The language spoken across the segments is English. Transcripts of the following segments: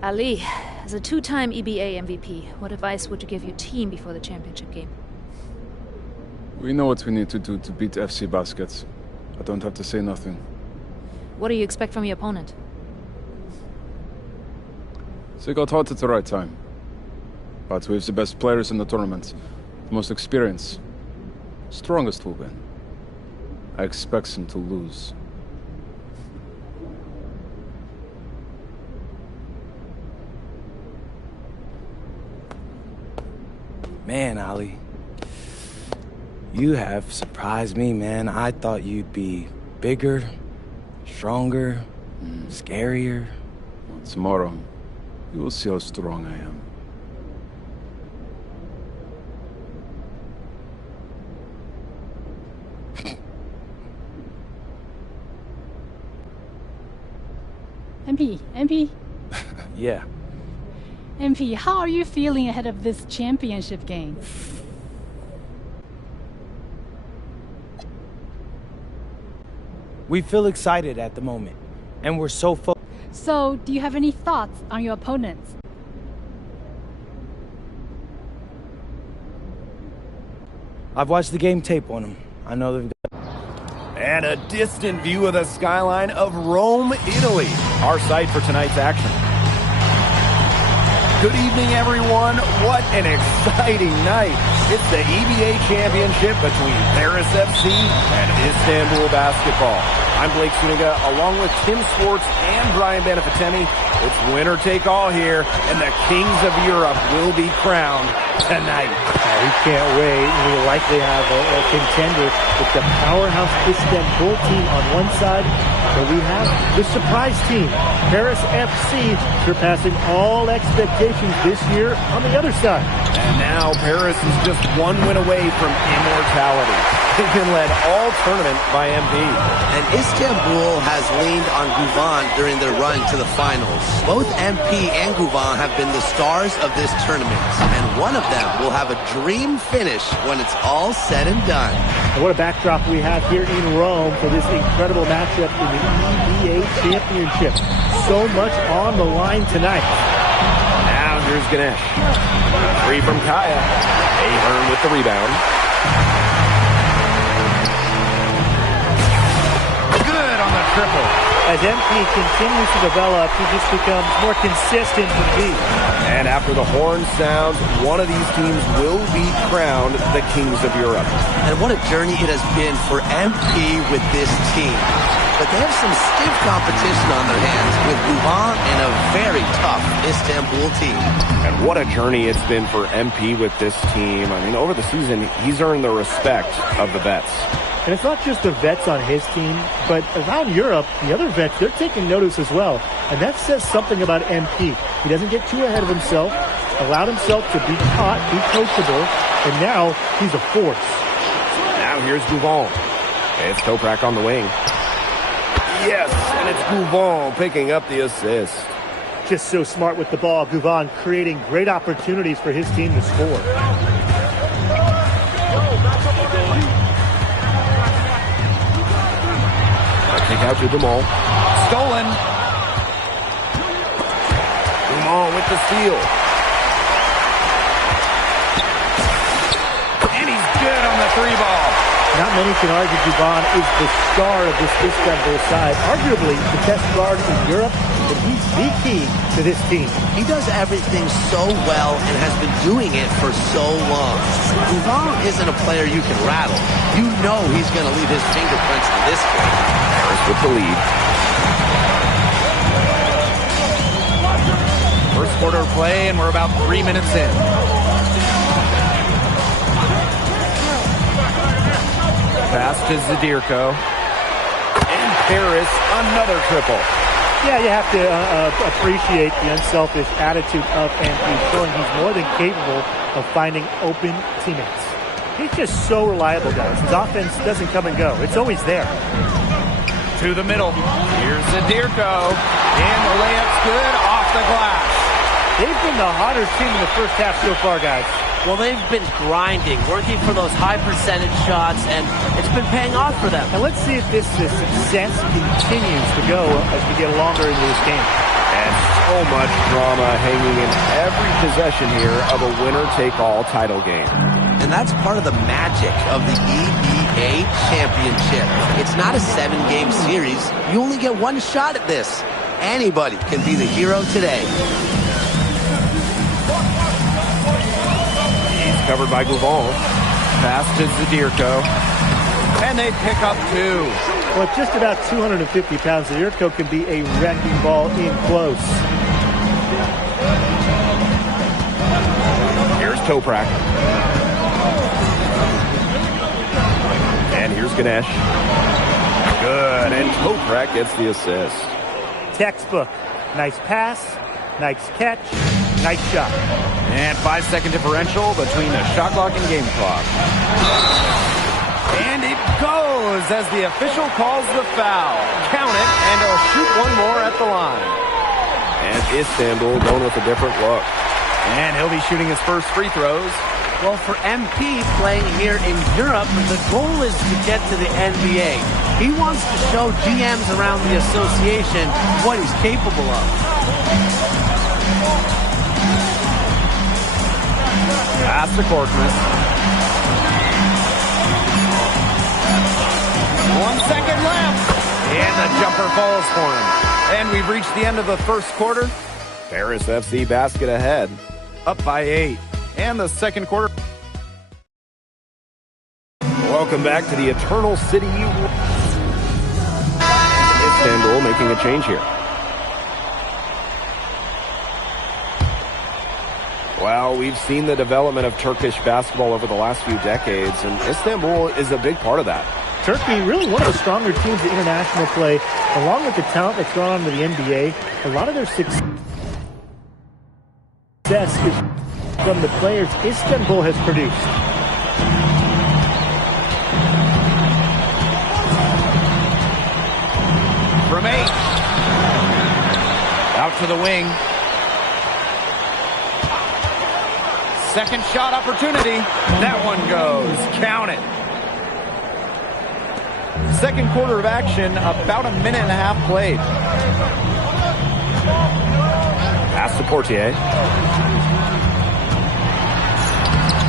Ali, as a two-time EBA MVP, what advice would you give your team before the championship game? We know what we need to do to beat FC Baskets. I don't have to say nothing. What do you expect from your opponent? They got hot at the right time. But we have the best players in the tournament. The most experience. Strongest will win. I expect them to lose. Man, Ali, you have surprised me, man. I thought you'd be bigger, stronger, scarier. Tomorrow, you will see how strong I am. MP? Yeah. MP, how are you feeling ahead of this championship game? We feel excited at the moment, and we're so focused. So, do you have any thoughts on your opponents? I've watched the game tape on them. I know they've got... And a distant view of the skyline of Rome, Italy, our site for tonight's action. Good evening, everyone. What an exciting night. It's the EBA Championship between Paris FC and Istanbul Basketball. I'm Blake Suniga, along with Tim Swartz and Brian Beneficenti. It's winner take all here, and the kings of Europe will be crowned tonight. We can't wait. We likely have a contender with the powerhouse Istanbul team on one side, but we have the surprise team, Paris FC, surpassing all expectations this year on the other side. And now Paris is just one win away from immortality. They've been led all tournament by MP. And Istanbul has leaned on Guvan during their run to the finals. Both MP and Guvan have been the stars of this tournament, and one of them will have a dream finish when it's all said and done. And what a backdrop we have here in Rome for this incredible matchup in the EBA Championship. So much on the line tonight. Now here's Ganesh. Free from Kaya. Ahern with the rebound. Good on the triple. As MP continues to develop, he just becomes more consistent from deep. And after the horn sounds, one of these teams will be crowned the kings of Europe. And what a journey it has been for MP with this team. But they have some stiff competition on their hands with Guvan and a very tough Istanbul team. And what a journey it's been for MP with this team. I mean, over the season, he's earned the respect of the vets. And it's not just the vets on his team, but around Europe, the other vets, they're taking notice as well. And that says something about MP. He doesn't get too ahead of himself, allowed himself to be taught, be coachable, and now he's a force. Now here's Guvan. It's Toprak on the wing. Yes, and it's Guvan picking up the assist. Just so smart with the ball. Guvan creating great opportunities for his team to score. Kick out to Dumal. Stolen. Dumal with the steal. And he's good on the three ball. Not many can argue Guvan is the star of this Istanbul side. Arguably the best guard in Europe, and he's the key to this team. He does everything so well and has been doing it for so long. Guvan isn't a player you can rattle. You know he's going to leave his fingerprints in this game. Paris with the lead. First quarter of play, and we're about 3 minutes in. Pass to Zadirko. And Paris, another triple. Yeah, you have to appreciate the unselfish attitude of MP, showing he's more than capable of finding open teammates. He's just so reliable, guys. His offense doesn't come and go. It's always there. To the middle. Here's Zadirko. And the layup's good off the glass. They've been the hotter team in the first half so far, guys. Well, they've been grinding, working for those high percentage shots, and it's been paying off for them. And let's see if this success continues to go as we get longer into this game. And So much drama hanging in every possession here of a winner-take-all title game. And that's part of the magic of the EBA Championship. It's not a 7-game series. You only get one shot at this. Anybody can be the hero today. He's covered by Gouvan. Pass to Zadirko. And they pick up 2. Well, at just about 250 pounds, Zadirko can be a wrecking ball in close. Here's Toprak. And here's Ganesh. Good, and Toprak gets the assist. Textbook. Nice pass, nice catch, nice shot. And 5-second differential between the shot clock and game clock. And it goes as the official calls the foul. Count it, and he'll shoot one more at the line. And Istanbul going with a different look. And he'll be shooting his first free throws. Well, for MP playing here in Europe, the goal is to get to the NBA. He wants to show GMs around the association what he's capable of. Pass to Korkmaz. 1 second left. And the jumper falls for him. And we've reached the end of the first quarter. Paris FC basket ahead. Up by 8. And the second quarter. Welcome back to the Eternal City. Istanbul making a change here. Well, we've seen the development of Turkish basketball over the last few decades, and Istanbul is a big part of that. Turkey, really one of the stronger teams in international play, along with the talent that's gone on to the NBA. A lot of their success is from the players Istanbul has produced. From 8. Out to the wing. Second shot opportunity. That one goes. Count it. Second quarter of action, about a minute and a half played. Pass to Portier.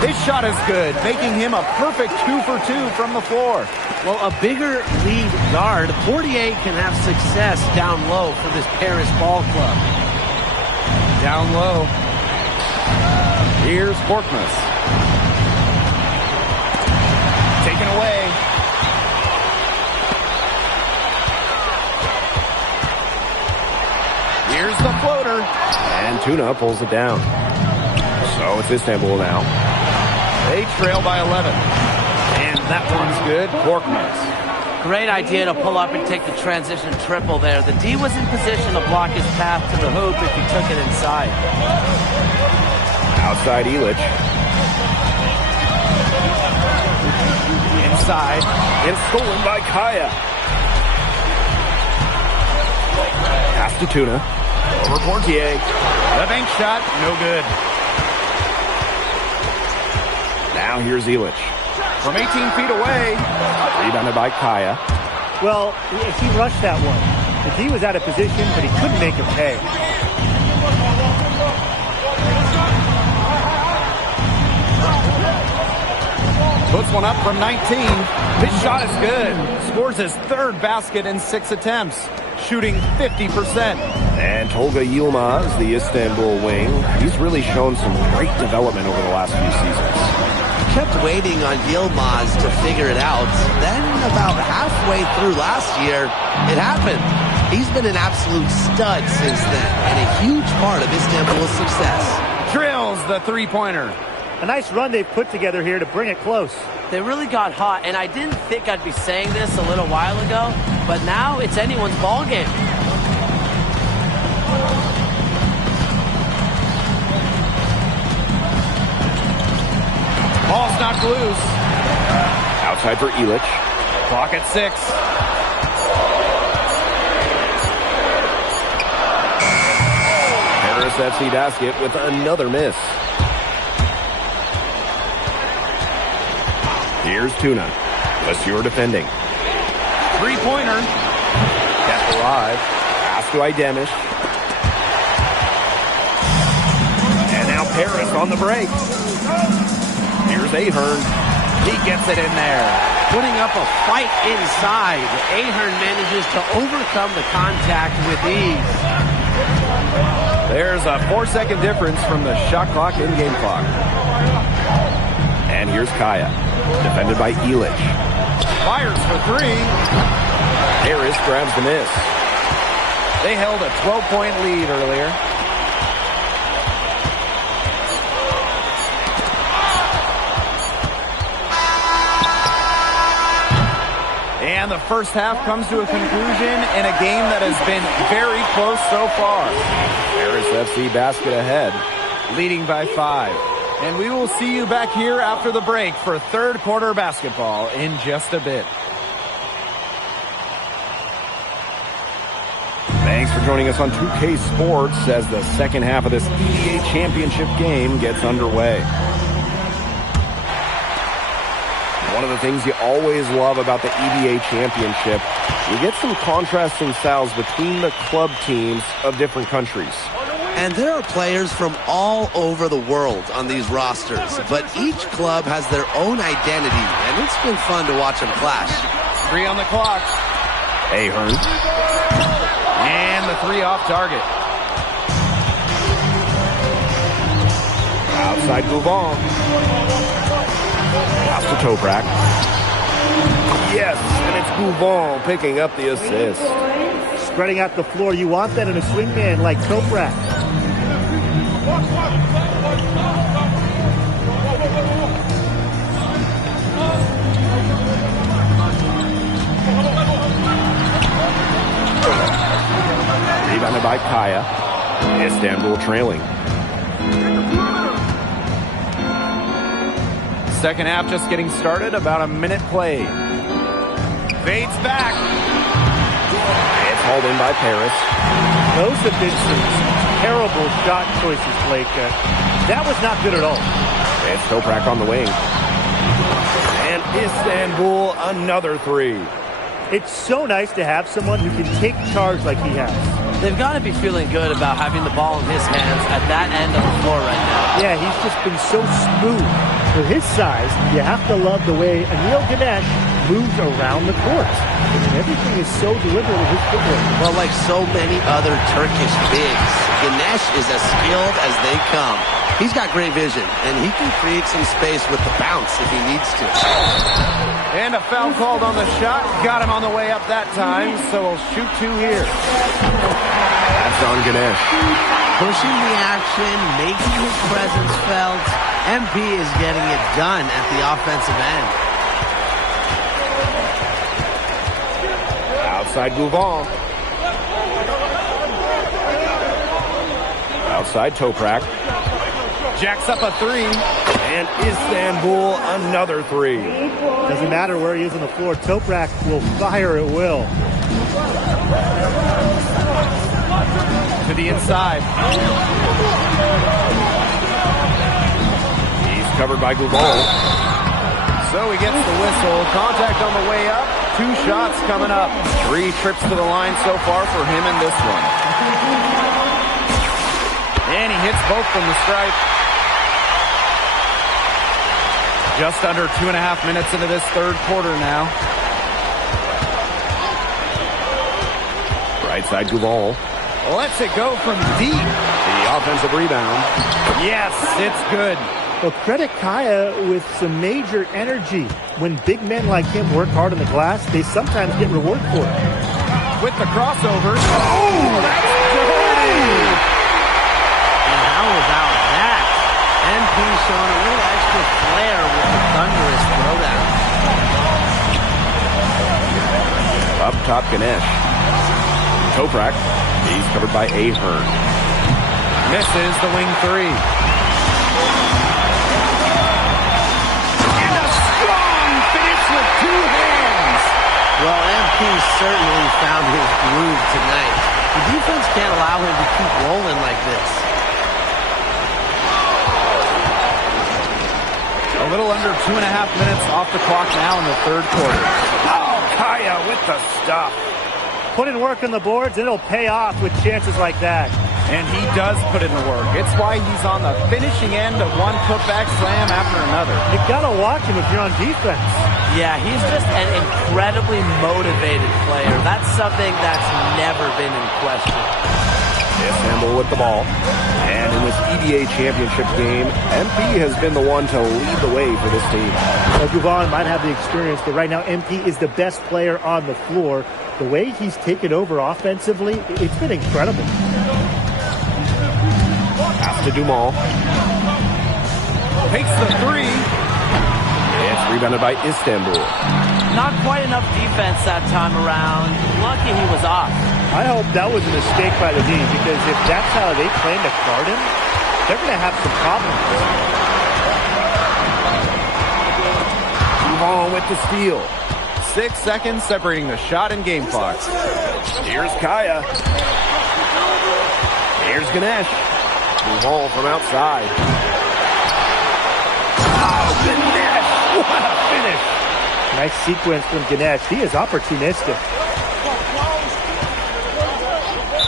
His shot is good, making him a perfect 2 for 2 from the floor. Well, a bigger lead guard, Portier can have success down low for this Paris ball club. Down low. Here's Korkmaz. Taken away. Here's the floater. And Tuna pulls it down. So it's Istanbul now. They trail by 11. And that one's good. Korkmaz. Great idea to pull up and take the transition triple there. The D was in position to block his path to the hoop if he took it inside. Outside Illich. Inside. And stolen by Kaya. Pass to Tuna. Over Portier. The bank shot. No good. Now here's Illich. From 18 feet away. Rebounded by Kaya. Well, he rushed that one. The D was out of position, but he couldn't make him pay. Puts one up from 19. His shot is good. Scores his third basket in 6 attempts. Shooting 50%. And Tolga Yilmaz, the Istanbul wing, he's really shown some great development over the last few seasons. Kept waiting on Yilmaz to figure it out. Then about halfway through last year, it happened. He's been an absolute stud since then, and a huge part of Istanbul's success. Drills the three-pointer. A nice run they've put together here to bring it close. They really got hot, and I didn't think I'd be saying this a little while ago, but now it's anyone's ball game. Ball's knocked loose. Outside for Illich. Clock at 6. Paris FC basket with another miss. Here's Tuna. Monsieur defending. Three-pointer. Kept alive. Pass to Idemish. Harris on the break. Here's Ahern. He gets it in there. Putting up a fight inside. Ahern manages to overcome the contact with ease. There's a 4-second difference from the shot clock in game clock. And here's Kaya, defended by Elich. Fires for three. Harris grabs the miss. They held a 12-point lead earlier. And the first half comes to a conclusion in a game that has been very close so far. Harris FC basket ahead, leading by 5. And we will see you back here after the break for third quarter basketball in just a bit. Thanks for joining us on 2K Sports as the second half of this EBA championship game gets underway. One of the things you always love about the EBA championship, you get some contrasting styles between the club teams of different countries. And there are players from all over the world on these rosters, but each club has their own identity, and it's been fun to watch them clash. 3 on the clock. Ahern. And the 3 off target. Outside Gouvon. Pass to Toprak. Yes, and it's Gouvon picking up the assist. Spreading out the floor, you want that in a swingman like Toprak. Rebounded by Kaya. Istanbul trailing. Second half just getting started, about a minute played. Fades back. It's hauled in by Paris. Those have been some terrible shot choices, Blake. That was not good at all. It's Toprak on the wing. And Istanbul, another 3. It's so nice to have someone who can take charge like he has. They've got to be feeling good about having the ball in his hands at that end of the floor right now. Yeah, he's just been so smooth. For his size, you have to love the way Anil Ganesh moves around the court. Everything is so deliberate with his footwork. Well, like so many other Turkish bigs, Ganesh is as skilled as they come. He's got great vision, and he can create some space with the bounce if he needs to. And a foul called on the shot. Got him on the way up that time, so we'll shoot 2 here. That's on Ganesh. Pushing the action, making his presence felt. MP is getting it done at the offensive end. Outside Gouvon. Outside Toprak. Jacks up a 3. And Istanbul another 3. Doesn't matter where he is on the floor. Toprak will fire at will. To the inside. He's covered by Gouvon. So he gets the whistle. Contact on the way up. 2 shots coming up. 3 trips to the line so far for him in this one. And he hits both from the stripe. Just under 2.5 minutes into this third quarter now. Right side Gouvon. Lets it go from deep. The offensive rebound. Yes, it's good. Well, credit Kaya with some major energy. When big men like him work hard on the glass, they sometimes get rewarded for it. With the crossover. Oh, that's dirty! And how about that? MP showing a little extra flair with the thunderous throwdown. Up top, Ganesh. Toprak. He's covered by Ahern. Misses the wing 3. And a strong finish with 2 hands. Well, MP certainly found his groove tonight. The defense can't allow him to keep rolling like this. A little under 2.5 minutes off the clock now in the third quarter. Oh, Kaya with the stuff. Put in work on the boards, and it'll pay off with chances like that. And he does put in the work. It's why he's on the finishing end of one putback slam after another. You gotta watch him if you're on defense. Yeah, he's just an incredibly motivated player. That's something that's never been in question. Istanbul with the ball. And in this EBA championship game, MP has been the one to lead the way for this team. Guvan might have the experience, but right now MP is the best player on the floor. The way he's taken over offensively, it's been incredible. Pass to Dumal. Takes the three. It's rebounded by Istanbul. Not quite enough defense that time around. Lucky he was off. I hope that was a mistake by the team, because if that's how they plan to guard him, they're going to have some problems. Duval with the steal. 6 seconds separating the shot and game clocks. Here's Kaya. Here's Ganesh. Duval from outside. Oh, Ganesh! What a finish! Nice sequence from Ganesh. He is opportunistic.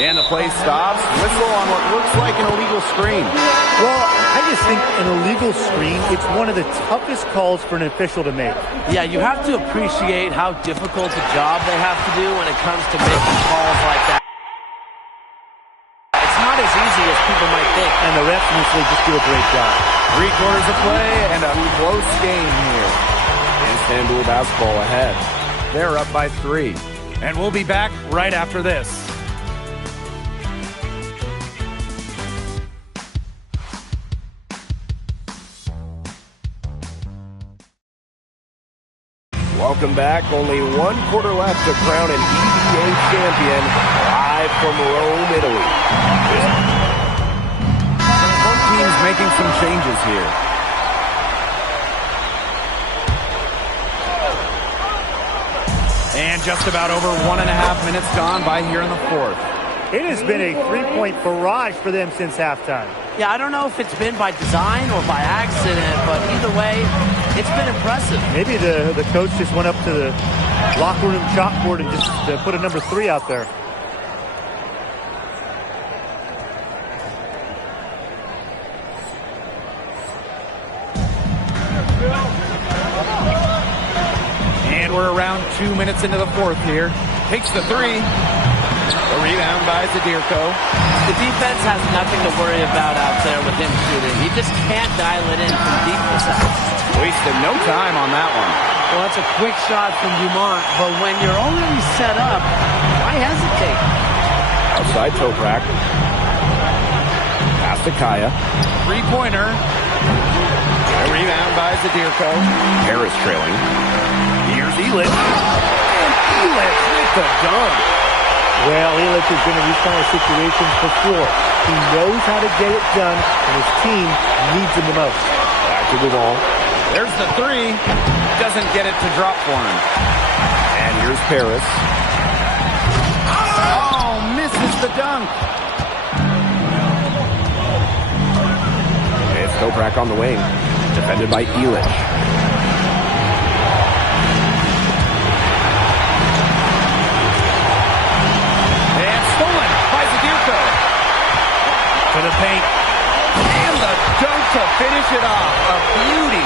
And the play stops. Whistle on what looks like an illegal screen. Well, I just think an illegal screen, it's one of the toughest calls for an official to make. Yeah, you have to appreciate how difficult a job they have to do when it comes to making calls like that. It's not as easy as people might think. And the refs usually just do a great job. 3 quarters of play and a close game here. Istanbul basketball ahead. They're up by 3. And we'll be back right after this. Welcome back. Only 1 quarter left to crown an EBA champion live from Rome, Italy. Both teams making some changes here. And just about over 1.5 minutes gone by here in the 4th. It has been a 3-point barrage for them since halftime. Yeah, I don't know if it's been by design or by accident, but either way, it's been impressive. Maybe the coach just went up to the locker room chalkboard and just put a number 3 out there. And we're around 2 minutes into the 4th here. Takes the 3. A rebound by Zadirko. The defense has nothing to worry about out there with him shooting. He just can't dial it in from deep percent. Wasted no time on that one. Well, that's a quick shot from Dumont, but when you're already set up, why hesitate? Outside Toprak. Pass to Kaya. 3-pointer. A rebound by Zadirko. Harris trailing. Here's Elic. And Elic with the dunk. Well, Elic has been in these kind of situations before. He knows how to get it done, and his team needs him the most. Back to Duval. There's the 3. Doesn't get it to drop for him. And here's Paris. Oh, misses the dunk. It's Toprak on the wing. Defended by Elic. To the paint. And the dunk to finish it off. A beauty.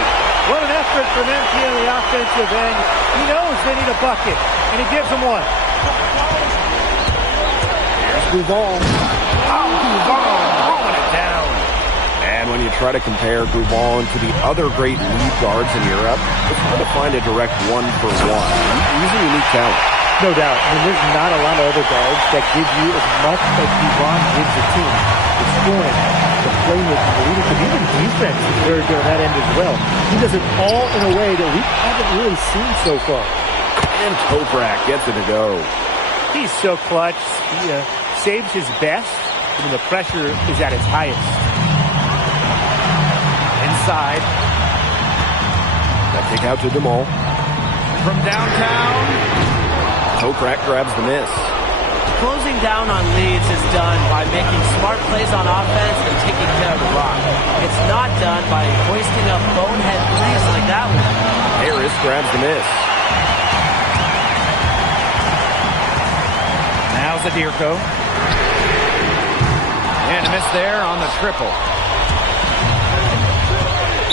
What an effort from MP on the offensive end. He knows they need a bucket, and he gives them one. Here's Duval. Oh, Duval throwing it down. And when you try to compare Duval to the other great lead guards in Europe, it's hard to find a direct one-for-one. He's a unique talent. No doubt. I mean, there's not a lot of other guards that give you as much as Duval gives the team. The scoring, the playmaking, the leadership, even defense is very good on that end as well. He does it all in a way that we haven't really seen so far. And Toprak gets it to go. He's so clutch. He saves his best when the pressure is at its highest. Inside. That kick out to Dumal. From downtown. Toprak grabs the miss. Closing down on leads is done by making smart plays on offense and taking care of the rock. It's not done by hoisting up bonehead threes like that one. Harris grabs the miss. Now Zadirko. And a miss there on the triple.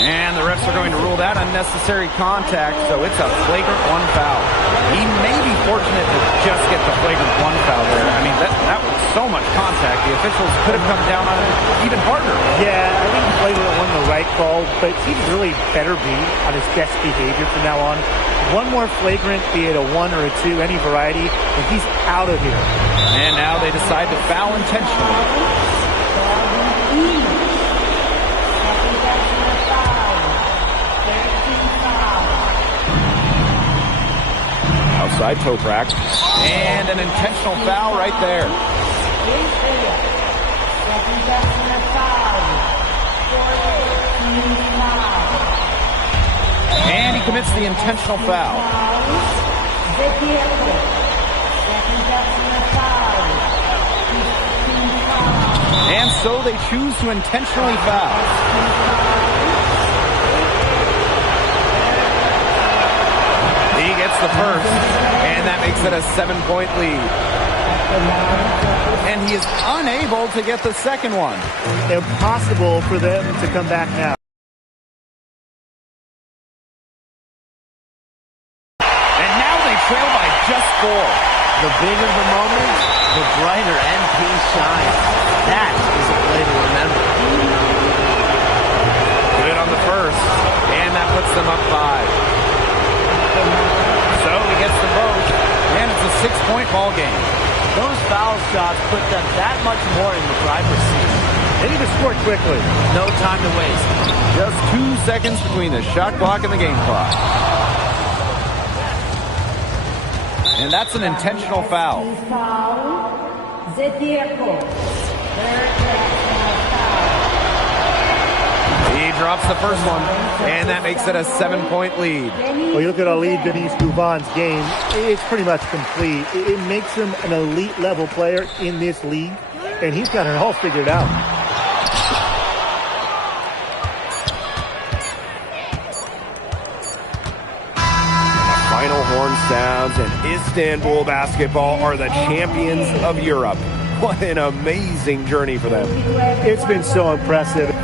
And the refs are going to rule that unnecessary contact, so it's a flagrant 1 foul. He may be fortunate to just get the flagrant 1 foul there. I mean, that was so much contact. The officials could have come down on him even harder. Yeah, I think flagrant won the right call, but he really better be on his best behavior from now on. One more flagrant, be it a 1 or a 2, any variety, and he's out of here. And now they decide to foul intentionally. Outside Toprak. And an intentional foul right there. And he commits the intentional foul. And so they choose to intentionally foul. He gets the first, and that makes it a 7-point lead. And he is unable to get the second one. Impossible for them to come back now. And now they trail by just 4. The bigger the moment, the brighter MP shines. That is a play to remember. Good on the first, and that puts them up 5. So he gets them both, and it's a 6-point ball game. Those foul shots put them that much more in the driver's seat. They need to score quickly. No time to waste. Just 2 seconds between the shot clock and the game clock. And that's an intentional foul. He drops the first one, and that makes it a 7-point lead. Well, you look at Ali Denise Gouvan's game, it's pretty much complete. It makes him an elite level player in this league, and he's got it all figured out. The final horn sounds, and Istanbul basketball are the champions of Europe. What an amazing journey for them. It's been so impressive.